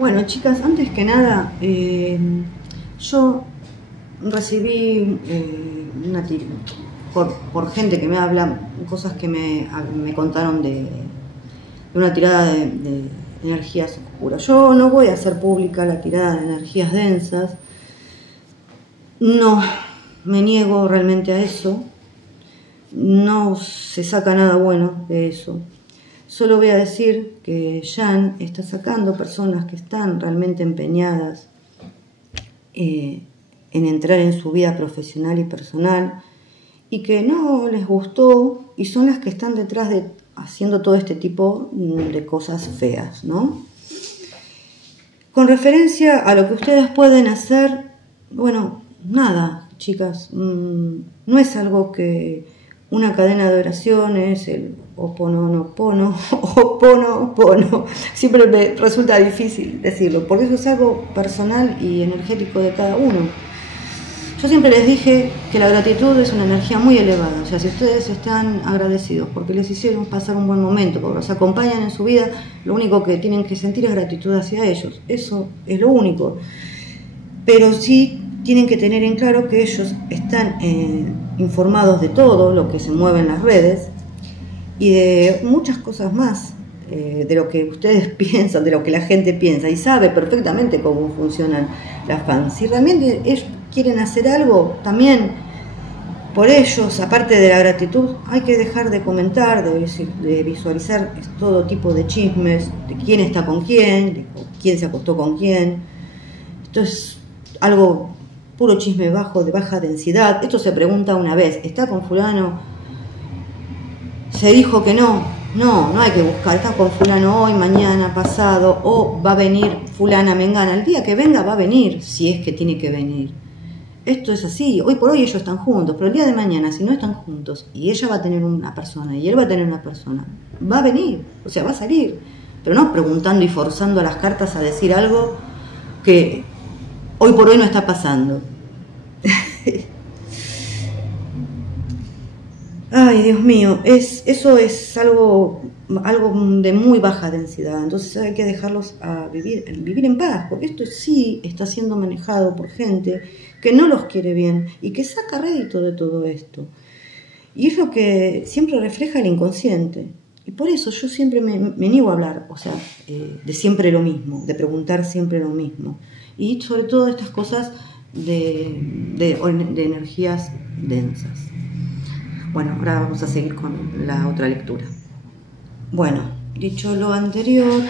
Bueno, chicas, antes que nada, yo recibí por gente que me habla, cosas que me contaron de una tirada de energías oscuras. Yo no voy a hacer pública la tirada de energías densas, no, me niego realmente a eso, no se saca nada bueno de eso. Solo voy a decir que Jan está sacando personas que están realmente empeñadas en entrar en su vida profesional y personal y que no les gustó y son las que están detrás de haciendo todo este tipo de cosas feas, ¿no? Con referencia a lo que ustedes pueden hacer, bueno, nada, chicas, no es algo que una cadena de oraciones, el Ho'oponopono, siempre me resulta difícil decirlo, porque eso es algo personal y energético de cada uno. Yo siempre les dije que la gratitud es una energía muy elevada, o sea, si ustedes están agradecidos porque les hicieron pasar un buen momento, porque los acompañan en su vida, lo único que tienen que sentir es gratitud hacia ellos, eso es lo único. Pero sí tienen que tener en claro que ellos están informados de todo lo que se mueve en las redes y de muchas cosas más, de lo que ustedes piensan, de lo que la gente piensa y sabe perfectamente cómo funcionan las fans. Si realmente ellos quieren hacer algo, también por ellos, aparte de la gratitud, hay que dejar de comentar, de visualizar todo tipo de chismes, de quién está con quién, de quién se acostó con quién. Esto es algo puro chisme bajo, de baja densidad. Esto se pregunta una vez, ¿está con fulano? Se dijo que no hay que buscar, está con fulano hoy, mañana, pasado, o va a venir fulana mengana. El día que venga va a venir, si es que tiene que venir. Esto es así, hoy por hoy ellos están juntos, pero el día de mañana, si no están juntos, y ella va a tener una persona, y él va a tener una persona, va a venir, o sea, va a salir, pero no preguntando y forzando a las cartas a decir algo que hoy por hoy no está pasando. Ay, Dios mío, eso es algo de muy baja densidad, entonces hay que dejarlos a vivir en paz, porque esto sí está siendo manejado por gente que no los quiere bien y que saca rédito de todo esto. Y es lo que siempre refleja el inconsciente. Y por eso yo siempre me niego a hablar, o sea, de siempre lo mismo, de preguntar siempre lo mismo. Y sobre todo estas cosas de energías densas. Bueno, ahora vamos a seguir con la otra lectura. Bueno, dicho lo anterior,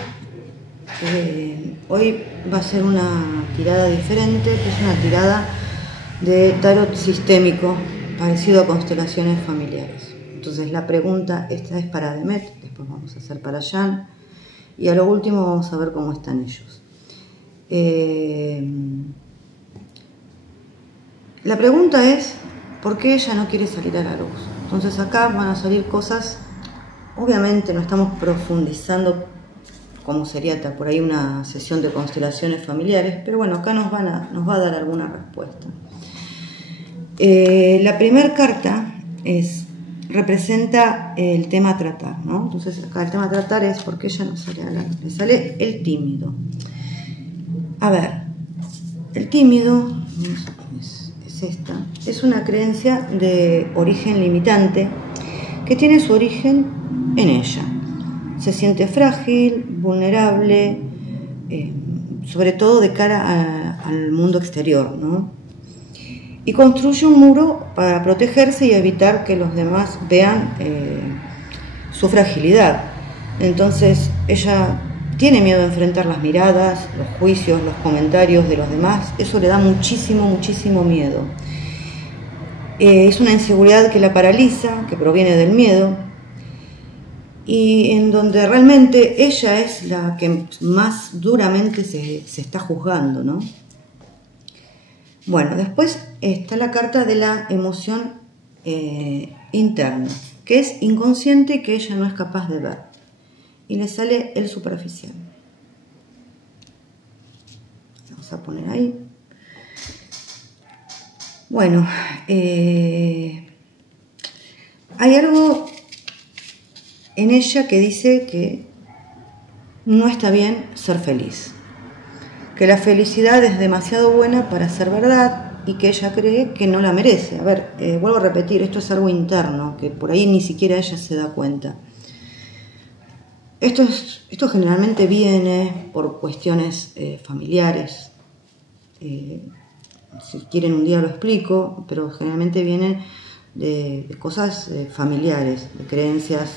hoy va a ser una tirada diferente, que es una tirada de tarot sistémico, parecido a constelaciones familiares. Entonces la pregunta, esta es para Demet, después vamos a hacer para Jan, y a lo último vamos a ver cómo están ellos. La pregunta es, ¿por qué ella no quiere salir a la luz? Entonces acá van a salir cosas, obviamente no estamos profundizando como sería por ahí una sesión de constelaciones familiares, pero bueno, acá nos va a dar alguna respuesta. La primera carta representa el tema a tratar, ¿no? Entonces acá el tema a tratar es por qué ella no sale a la luz. Le sale el tímido. A ver, el tímido es esta. Es una creencia de origen limitante que tiene su origen en ella. Se siente frágil, vulnerable, sobre todo de cara al mundo exterior, ¿no? Y construye un muro para protegerse y evitar que los demás vean su fragilidad. Entonces ella tiene miedo de enfrentar las miradas, los juicios, los comentarios de los demás. Eso le da muchísimo miedo. Es una inseguridad que la paraliza, que proviene del miedo, y en donde realmente ella es la que más duramente se está juzgando, ¿no? Bueno, después está la carta de la emoción interna, que es inconsciente y que ella no es capaz de ver. Y le sale el superficial. Vamos a poner ahí. Bueno, hay algo en ella que dice que no está bien ser feliz. que la felicidad es demasiado buena para ser verdad y que ella cree que no la merece. A ver, vuelvo a repetir, esto es algo interno, que por ahí ni siquiera ella se da cuenta. Esto generalmente viene por cuestiones familiares. Si quieren un día lo explico, pero generalmente viene de cosas familiares, de creencias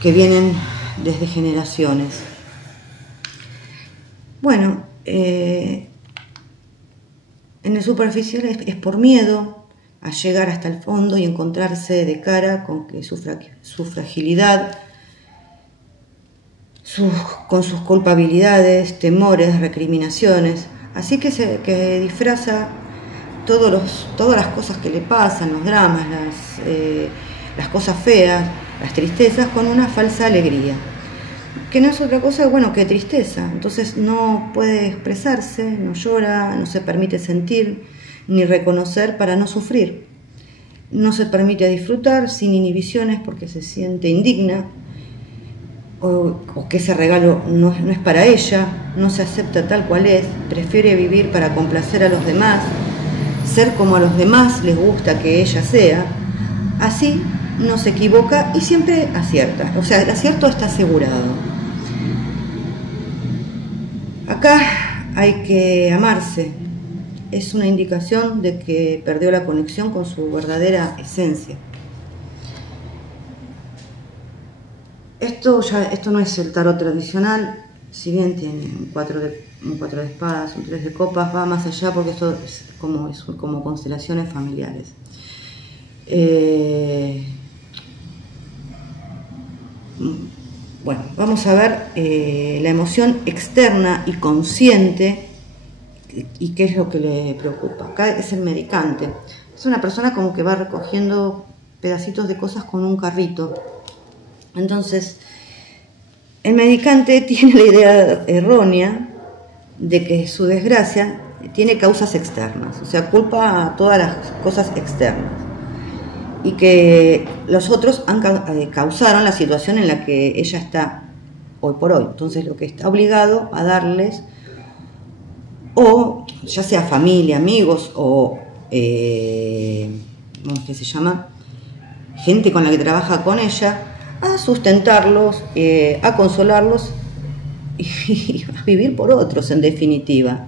que vienen desde generaciones. Bueno, en el superficial es por miedo a llegar hasta el fondo y encontrarse de cara con que su fragilidad, con sus culpabilidades, temores, recriminaciones. Así que disfraza todas las cosas que le pasan, los dramas, las cosas feas, las tristezas, con una falsa alegría, que no es otra cosa bueno que tristeza. Entonces no puede expresarse, no llora, no se permite sentir ni reconocer para no sufrir. No se permite disfrutar sin inhibiciones porque se siente indigna o que ese regalo no es para ella, no se acepta tal cual es, prefiere vivir para complacer a los demás, ser como a los demás les gusta que ella sea. Así no se equivoca y siempre acierta, o sea, el acierto está asegurado. Acá hay que amarse, es una indicación de que perdió la conexión con su verdadera esencia. Esto no es el tarot tradicional, si bien tiene un 4 de espadas, un 3 de copas, va más allá porque esto es como constelaciones familiares. Bueno, vamos a ver la emoción externa y consciente y qué es lo que le preocupa. Acá es el medicante. Es una persona como que va recogiendo pedacitos de cosas con un carrito. Entonces, el medicante tiene la idea errónea de que su desgracia tiene causas externas, o sea, culpa a todas las cosas externas y que los otros causaron la situación en la que ella está hoy por hoy. Entonces, lo que está obligado a darles, o ya sea familia, amigos o ¿cómo se llama? Gente con la que trabaja con ella, a sustentarlos, a consolarlos y a vivir por otros, en definitiva.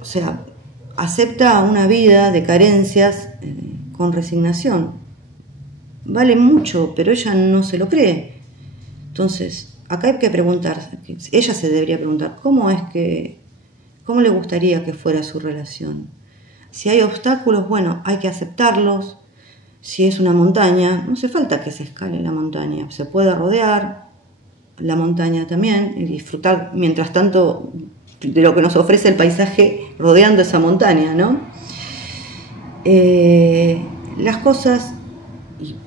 O sea, acepta una vida de carencias con resignación. Vale mucho, pero ella no se lo cree. Entonces, acá hay que preguntar, ella se debería preguntar, ¿cómo le gustaría que fuera su relación? Si hay obstáculos, bueno, hay que aceptarlos. Si es una montaña, no hace falta que se escale la montaña, se puede rodear la montaña también y disfrutar mientras tanto de lo que nos ofrece el paisaje rodeando esa montaña, ¿no? Las cosas,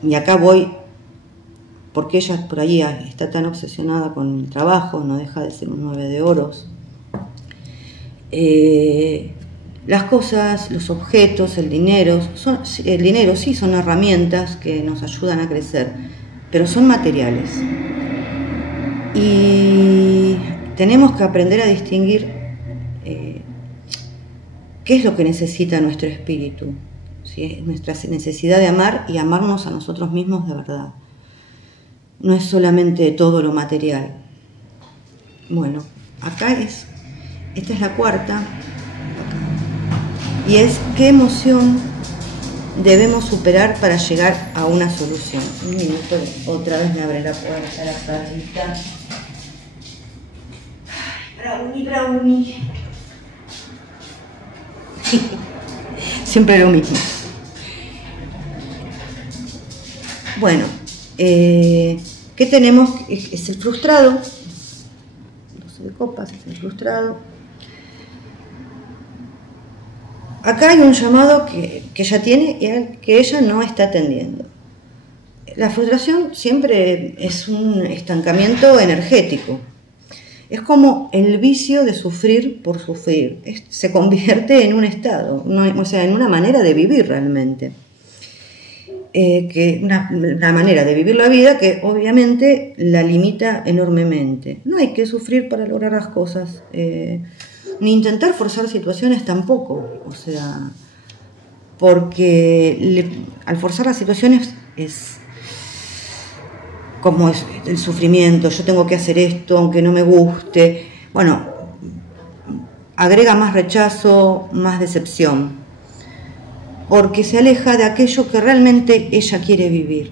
y acá voy, porque ella por ahí está tan obsesionada con el trabajo, no deja de ser un 9 de oros. Las cosas, los objetos, el dinero sí son herramientas que nos ayudan a crecer, pero son materiales. Y tenemos que aprender a distinguir qué es lo que necesita nuestro espíritu, ¿sí? Nuestra necesidad de amar y amarnos a nosotros mismos de verdad. No es solamente todo lo material. Bueno, esta es la cuarta. Y es qué emoción debemos superar para llegar a una solución. Un minuto, otra vez me abre la puerta la perrita. Ay, brownie. Siempre lo mismo. Bueno, ¿qué tenemos? Es el frustrado. 12 de copas, es el frustrado. Acá hay un llamado que ella tiene y al que ella no está atendiendo. La frustración siempre es un estancamiento energético. Es como el vicio de sufrir por sufrir. Se convierte en un estado, o sea, en una manera de vivir realmente. una manera de vivir la vida que obviamente la limita enormemente. No hay que sufrir para lograr las cosas, ni intentar forzar situaciones tampoco, o sea, porque al forzar las situaciones es como es el sufrimiento, yo tengo que hacer esto aunque no me guste, bueno, agrega más rechazo, más decepción, porque se aleja de aquello que realmente ella quiere vivir.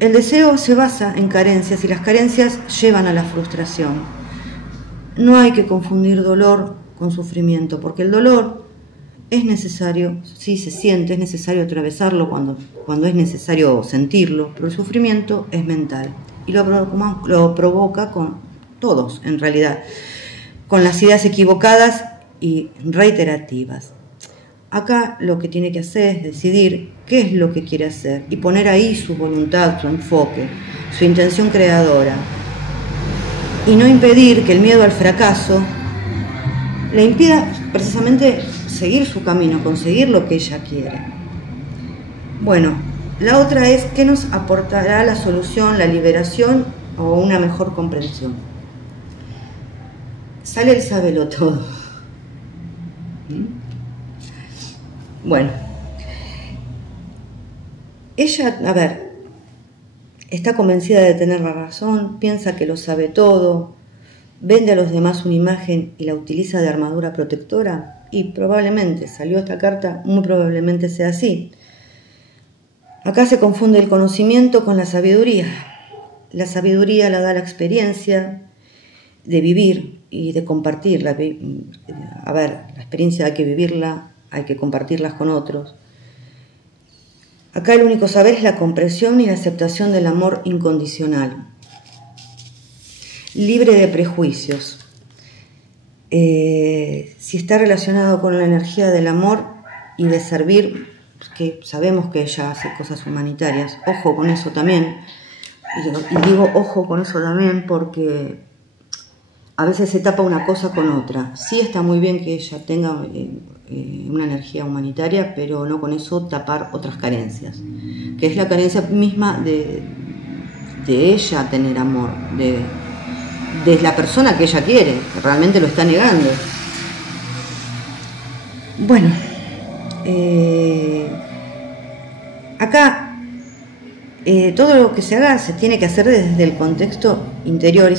El deseo se basa en carencias y las carencias llevan a la frustración. No hay que confundir dolor con sufrimiento, porque el dolor es necesario, sí se siente, es necesario atravesarlo cuando es necesario sentirlo, pero el sufrimiento es mental y lo provoca con todos en realidad, con las ideas equivocadas y reiterativas. Acá lo que tiene que hacer es decidir qué es lo que quiere hacer y poner ahí su voluntad, su enfoque, su intención creadora. Y no impedir que el miedo al fracaso le impida precisamente seguir su camino, conseguir lo que ella quiere. Bueno, la otra es qué nos aportará la solución, la liberación o una mejor comprensión. Sale el sábelo todo. Bueno, ella, a ver, está convencida de tener la razón, piensa que lo sabe todo, vende a los demás una imagen y la utiliza de armadura protectora, y probablemente, salió esta carta, muy probablemente sea así. Acá se confunde el conocimiento con la sabiduría. La sabiduría la da la experiencia de vivir y de compartirla. A ver, la experiencia hay que vivirla, hay que compartirlas con otros. Acá el único saber es la comprensión y la aceptación del amor incondicional, libre de prejuicios. Si está relacionado con la energía del amor y de servir, que sabemos que ella hace cosas humanitarias, ojo con eso también, y digo ojo con eso también porque a veces se tapa una cosa con otra. Sí está muy bien que ella tenga una energía humanitaria, pero no con eso tapar otras carencias, que es la carencia misma de ella tener amor, de la persona que ella quiere, que realmente lo está negando. Bueno, acá todo lo que se haga se tiene que hacer desde el contexto interior,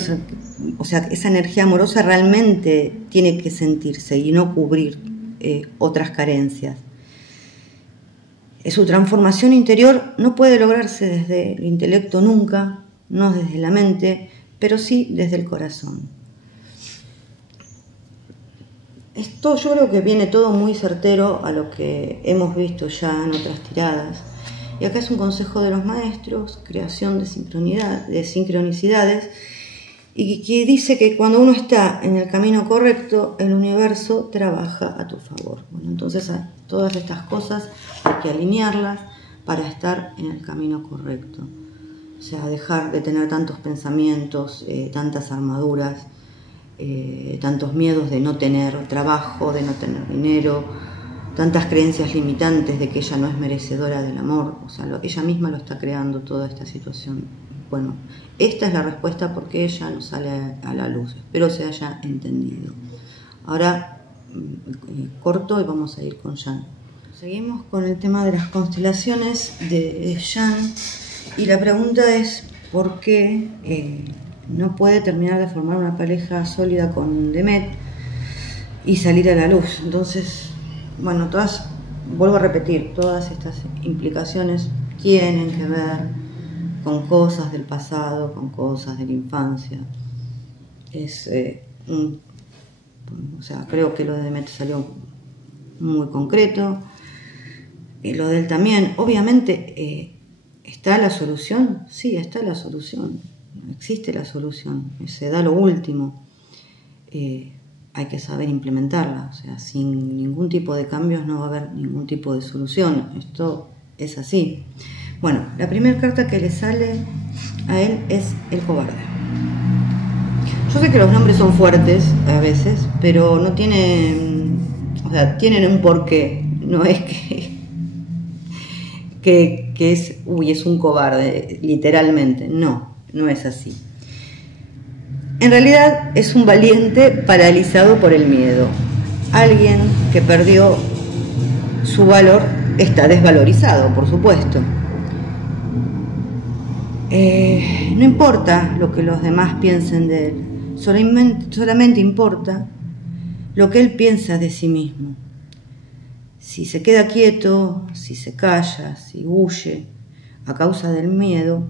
o sea, esa energía amorosa realmente tiene que sentirse y no cubrir otras carencias. Su transformación interior no puede lograrse desde el intelecto nunca, no desde la mente, pero sí desde el corazón. Esto yo creo que viene todo muy certero a lo que hemos visto ya en otras tiradas. Y acá es un consejo de los maestros, creación de sincronicidades, y que dice que cuando uno está en el camino correcto, el universo trabaja a tu favor. Bueno, entonces todas estas cosas hay que alinearlas para estar en el camino correcto. O sea, dejar de tener tantos pensamientos, tantas armaduras, tantos miedos de no tener trabajo, de no tener dinero, tantas creencias limitantes de que ella no es merecedora del amor. O sea, ella misma lo está creando toda esta situación. Bueno, esta es la respuesta porque ella no sale a la luz. Espero se haya entendido. Ahora corto y vamos a ir con Jan. Seguimos con el tema de las constelaciones de Jan. Y la pregunta es ¿por qué no puede terminar de formar una pareja sólida con Demet y salir a la luz? Entonces, bueno, vuelvo a repetir, todas estas implicaciones tienen que ver con cosas del pasado, con cosas de la infancia. O sea, creo que lo de Demet salió muy concreto. Y lo de él también, obviamente, ¿está la solución? Sí, está la solución. Existe la solución. Se da lo último. Hay que saber implementarla. O sea, sin ningún tipo de cambios no va a haber ningún tipo de solución. Esto es así. Bueno, la primera carta que le sale a él es el cobarde. Yo sé que los nombres son fuertes a veces, pero no tienen, o sea, tienen un porqué. No es que que es, uy, es un cobarde, literalmente. No, no es así. En realidad es un valiente paralizado por el miedo. Alguien que perdió su valor está desvalorizado, por supuesto. No importa lo que los demás piensen de él, solamente importa lo que él piensa de sí mismo. Si se queda quieto, si se calla, si huye a causa del miedo,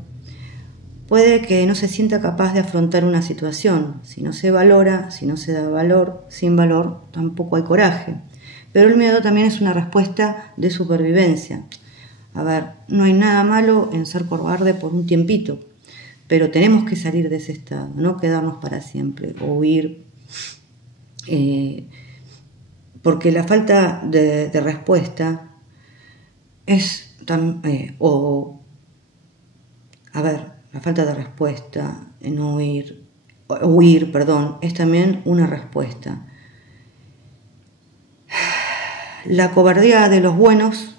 puede que no se sienta capaz de afrontar una situación. Si no se valora, si no se da valor, sin valor tampoco hay coraje. Pero el miedo también es una respuesta de supervivencia. A ver, no hay nada malo en ser cobarde por un tiempito, pero tenemos que salir de ese estado, no quedarnos para siempre o huir, porque la falta de respuesta es la falta de respuesta en huir, es también una respuesta. La cobardía de los buenos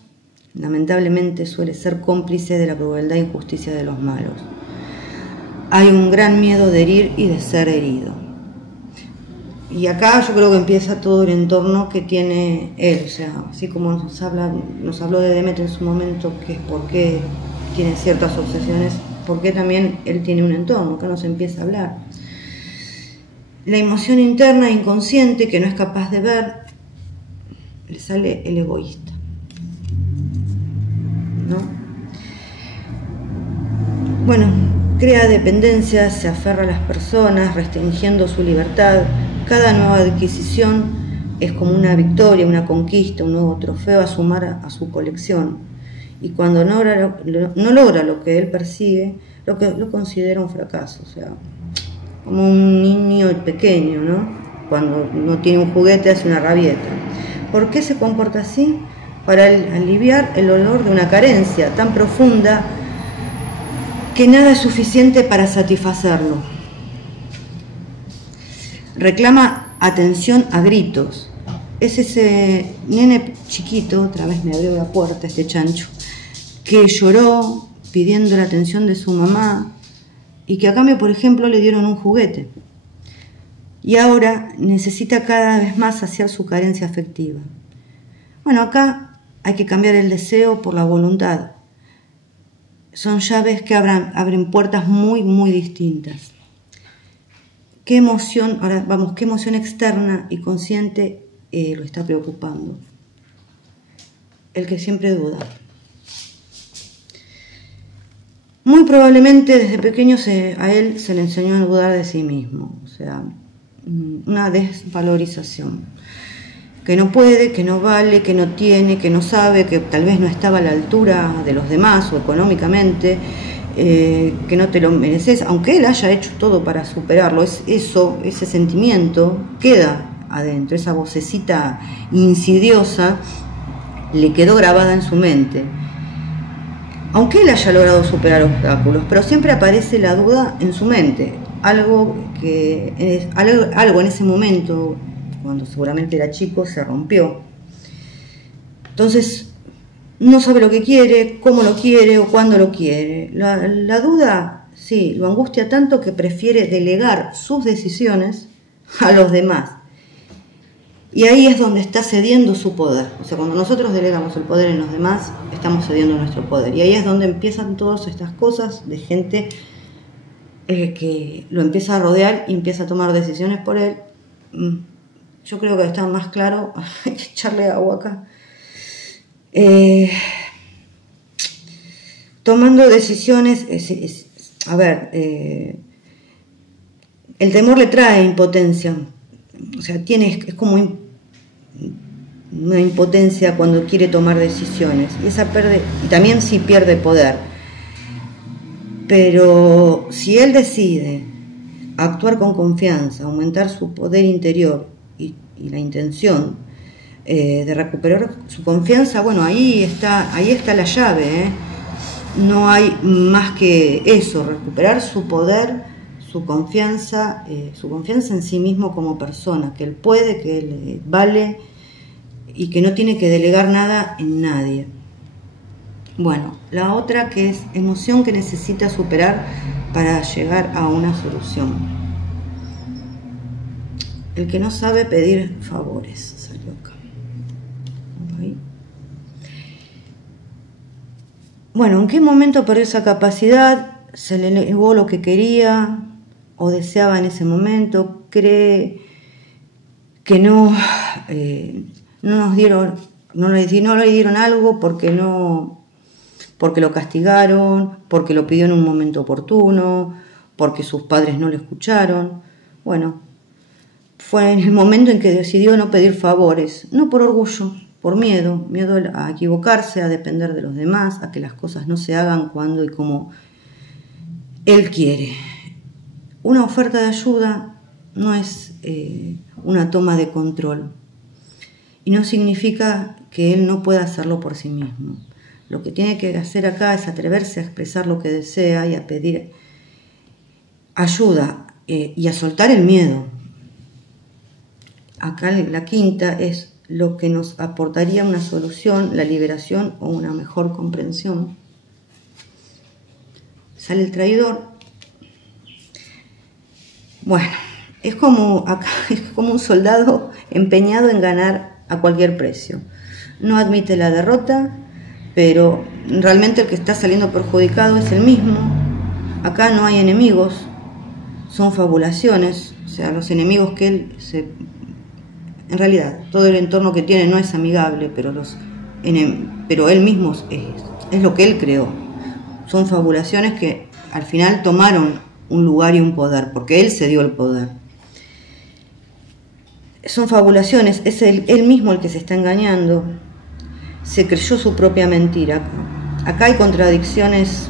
lamentablemente suele ser cómplice de la crueldad e injusticia de los malos. Hay un gran miedo de herir y de ser herido. Y acá yo creo que empieza todo el entorno que tiene él. O sea, así como nos habló de Demet en su momento, que es por qué tiene ciertas obsesiones, por qué también él tiene un entorno, que nos empieza a hablar. La emoción interna e inconsciente que no es capaz de ver, le sale el egoísta, ¿no? Bueno, crea dependencias, se aferra a las personas, restringiendo su libertad. Cada nueva adquisición es como una victoria, una conquista, un nuevo trofeo a sumar a su colección. Y cuando no logra lo que él persigue, lo considera un fracaso. O sea, como un niño pequeño, ¿no? Cuando no tiene un juguete hace una rabieta. ¿Por qué se comporta así? Para aliviar el dolor de una carencia tan profunda que nada es suficiente para satisfacerlo. Reclama atención a gritos. Es ese nene chiquito, otra vez me abrió la puerta este chancho, que lloró pidiendo la atención de su mamá y que a cambio, por ejemplo, le dieron un juguete. Y ahora necesita cada vez más saciar su carencia afectiva. Bueno, acá hay que cambiar el deseo por la voluntad. Son llaves que abren puertas muy, muy distintas. ¿Qué emoción externa y consciente lo está preocupando? El que siempre duda. Muy probablemente desde pequeño a él se le enseñó a dudar de sí mismo. O sea, una desvalorización, que no puede, que no vale, que no tiene, que no sabe, que tal vez no estaba a la altura de los demás o económicamente, que no te lo mereces, aunque él haya hecho todo para superarlo. Ese sentimiento queda adentro, esa vocecita insidiosa le quedó grabada en su mente, aunque él haya logrado superar obstáculos, pero siempre aparece la duda en su mente. Algo en ese momento, cuando seguramente era chico, se rompió. Entonces, no sabe lo que quiere, cómo lo quiere o cuándo lo quiere. La duda, sí, lo angustia tanto que prefiere delegar sus decisiones a los demás. Y ahí es donde está cediendo su poder. O sea, cuando nosotros delegamos el poder en los demás, estamos cediendo nuestro poder. Y ahí es donde empiezan todas estas cosas de gente que lo empieza a rodear y empieza a tomar decisiones por él. Yo creo que está más claro. Hay que echarle agua acá. Tomando decisiones, el temor le trae impotencia. O sea, es como una impotencia cuando quiere tomar decisiones. Y también sí pierde poder. Pero si él decide actuar con confianza, aumentar su poder interior y la intención de recuperar su confianza, bueno, ahí está la llave, No hay más que eso, recuperar su poder, su confianza en sí mismo como persona, que él puede, que él vale y que no tiene que delegar nada en nadie. Bueno, la otra que es emoción que necesita superar para llegar a una solución. El que no sabe pedir favores, salió acá. Ahí. Bueno, ¿en qué momento perdió esa capacidad? ¿Se le negó lo que quería o deseaba en ese momento? ¿Cree que no le dieron algo porque lo castigaron, porque lo pidió en un momento oportuno, porque sus padres no lo escucharon? Bueno, fue en el momento en que decidió no pedir favores, no por orgullo, por miedo a equivocarse, a depender de los demás, a que las cosas no se hagan cuando y como él quiere. Una oferta de ayuda no es una toma de control y no significa que él no pueda hacerlo por sí mismo. Lo que tiene que hacer acá es atreverse a expresar lo que desea y a pedir ayuda y a soltar el miedo. Acá la quinta es lo que nos aportaría una solución, la liberación o una mejor comprensión. Sale el traidor. Bueno, es como un soldado empeñado en ganar a cualquier precio. No admite la derrota, pero realmente el que está saliendo perjudicado es él mismo. Acá no hay enemigos, son fabulaciones, o sea, los enemigos que en realidad, todo el entorno que tiene no es amigable, pero él mismo es lo que él creó. Son fabulaciones que al final tomaron un lugar y un poder, porque él se dio el poder. Son fabulaciones, es él mismo el que se está engañando, se creyó su propia mentira. Acá hay contradicciones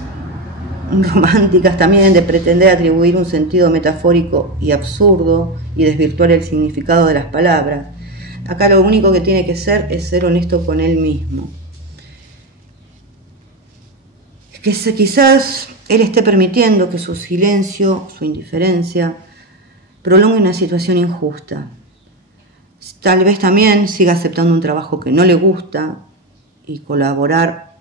románticas también de pretender atribuir un sentido metafórico y absurdo y desvirtuar el significado de las palabras. Acá lo único que tiene que ser es ser honesto con él mismo. Que quizás él esté permitiendo que su silencio, su indiferencia, prolongue una situación injusta. Tal vez también siga aceptando un trabajo que no le gusta y colaborar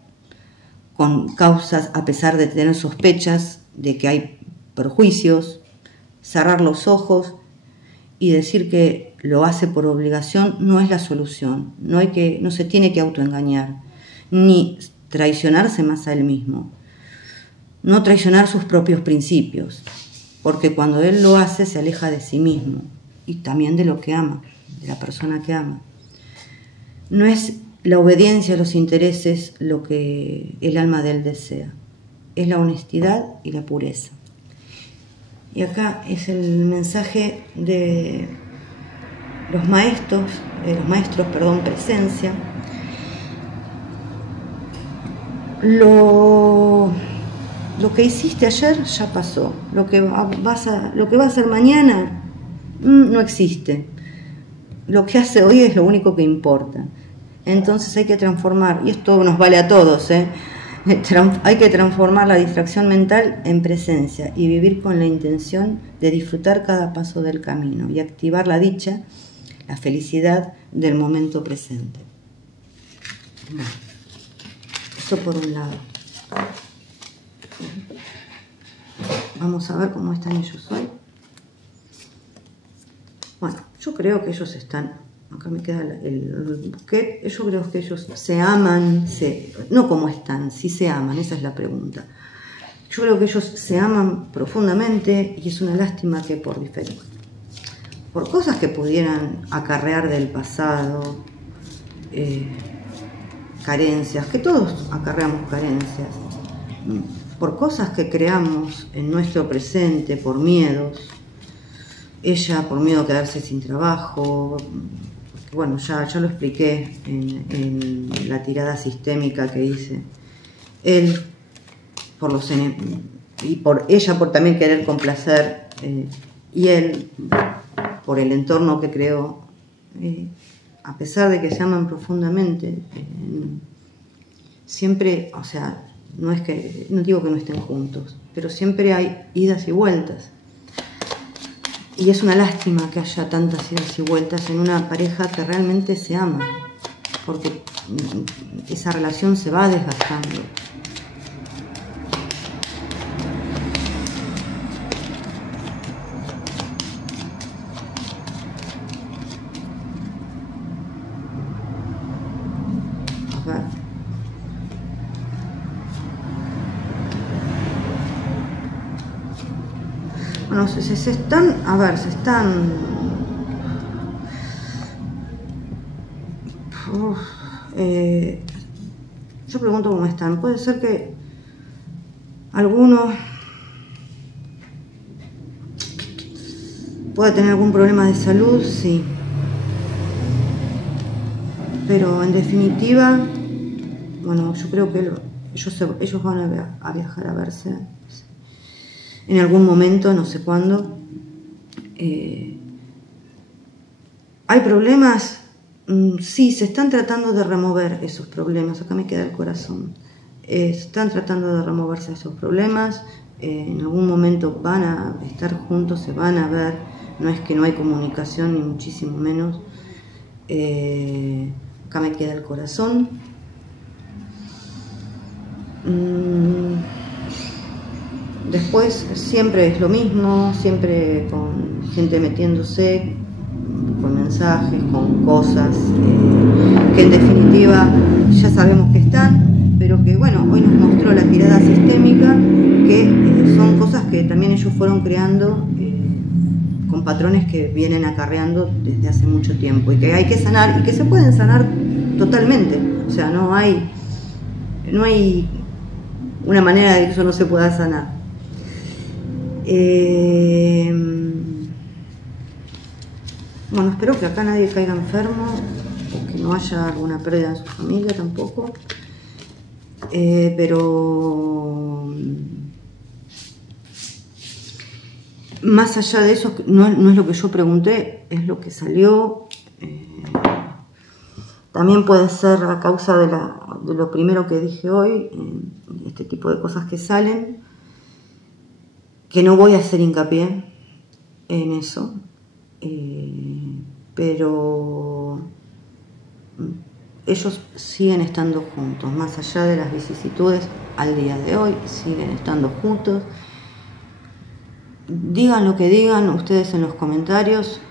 con causas a pesar de tener sospechas de que hay perjuicios, cerrar los ojos y decir que lo hace por obligación no es la solución. No se tiene que autoengañar, ni traicionarse más a él mismo. No traicionar sus propios principios, porque cuando él lo hace se aleja de sí mismo y también de lo que ama, de la persona que ama. No es la obediencia a los intereses lo que el alma de él desea, es la honestidad y la pureza. Y acá es el mensaje de los maestros, presencia. Lo que hiciste ayer ya pasó, lo que va a hacer mañana no existe. Lo que hace hoy es lo único que importa. Entonces hay que transformar, y esto nos vale a todos, hay que transformar la distracción mental en presencia y vivir con la intención de disfrutar cada paso del camino y activar la dicha, la felicidad del momento presente. Bueno, eso por un lado. Vamos a ver cómo están ellos hoy. Bueno, yo creo que ellos están... Acá me queda el buquet. Yo creo que ellos se aman, no cómo están, si se aman, esa es la pregunta. Yo creo que ellos se aman profundamente y es una lástima que por cosas que pudieran acarrear del pasado, carencias, que todos acarreamos carencias, por cosas que creamos en nuestro presente, por miedos, ella por miedo a quedarse sin trabajo. Bueno, ya lo expliqué en la tirada sistémica que hice. Él, ella por también querer complacer, y él, por el entorno que creó, a pesar de que se aman profundamente, siempre, o sea, no digo que no estén juntos, pero siempre hay idas y vueltas. Y es una lástima que haya tantas idas y vueltas en una pareja que realmente se ama, porque esa relación se va desgastando. A ver. Bueno, se están, a ver, se están... yo pregunto cómo están. Puede ser que alguno pueda tener algún problema de salud, sí. Pero en definitiva, bueno, yo creo que ellos van a viajar a verse en algún momento, no sé cuándo. ¿Hay problemas? Sí, se están tratando de remover esos problemas. Acá me queda el corazón. Están tratando de removerse esos problemas. En algún momento van a estar juntos, se van a ver. No es que no hay comunicación, ni muchísimo menos. Acá me queda el corazón. Después siempre es lo mismo, siempre con gente metiéndose, con mensajes, con cosas que en definitiva ya sabemos que están, pero que bueno, hoy nos mostró la tirada sistémica, que son cosas que también ellos fueron creando con patrones que vienen acarreando desde hace mucho tiempo y que hay que sanar y que se pueden sanar totalmente. O sea, no hay una manera de que eso no se pueda sanar. Bueno, espero que acá nadie caiga enfermo o que no haya alguna pérdida en su familia tampoco. Pero más allá de eso, no es lo que yo pregunté, es lo que salió. También puede ser a causa de lo primero que dije hoy, este tipo de cosas que salen, que no voy a hacer hincapié en eso, pero ellos siguen estando juntos, más allá de las vicisitudes al día de hoy, siguen estando juntos. Digan lo que digan ustedes en los comentarios,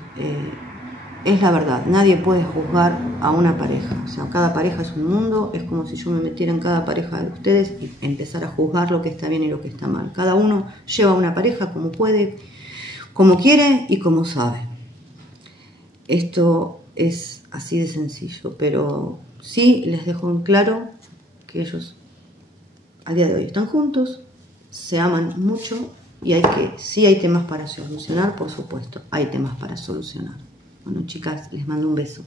es la verdad, nadie puede juzgar a una pareja, o sea, cada pareja es un mundo, es como si yo me metiera en cada pareja de ustedes y empezara a juzgar lo que está bien y lo que está mal. Cada uno lleva una pareja como puede, como quiere y como sabe. Esto es así de sencillo, pero sí les dejo en claro que ellos al día de hoy están juntos, se aman mucho y sí hay temas para solucionar, por supuesto, hay temas para solucionar. Bueno, chicas, les mando un beso.